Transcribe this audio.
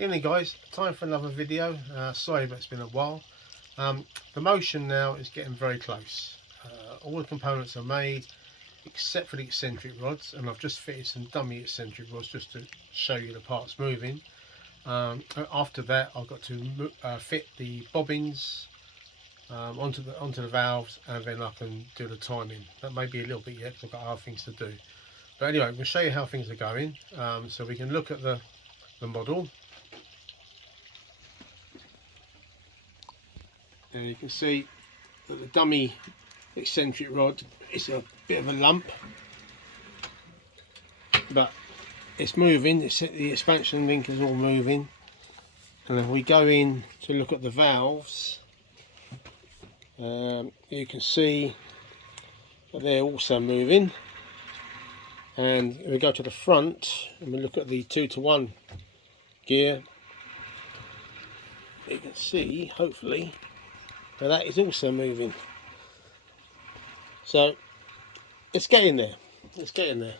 Evening guys, time for another video. Sorry but it's been a while. The motion now is getting very close. All the components are made except for the eccentric rods, and I've just fitted some dummy eccentric rods just to show you the parts moving. After that I've got to fit the bobbins onto the valves, and then I can do the timing. That may be a little bit yet because I've got other things to do. But anyway, I'm going to show you how things are going, so we can look at the model. And you can see that the dummy eccentric rod is a bit of a lump, but it's moving. The expansion link is all moving. And if we go in to look at the valves, you can see that they're also moving. And if we go to the front and we look at the 2-to-1 gear, you can see, hopefully, that is also moving. So it's getting there. It's getting there.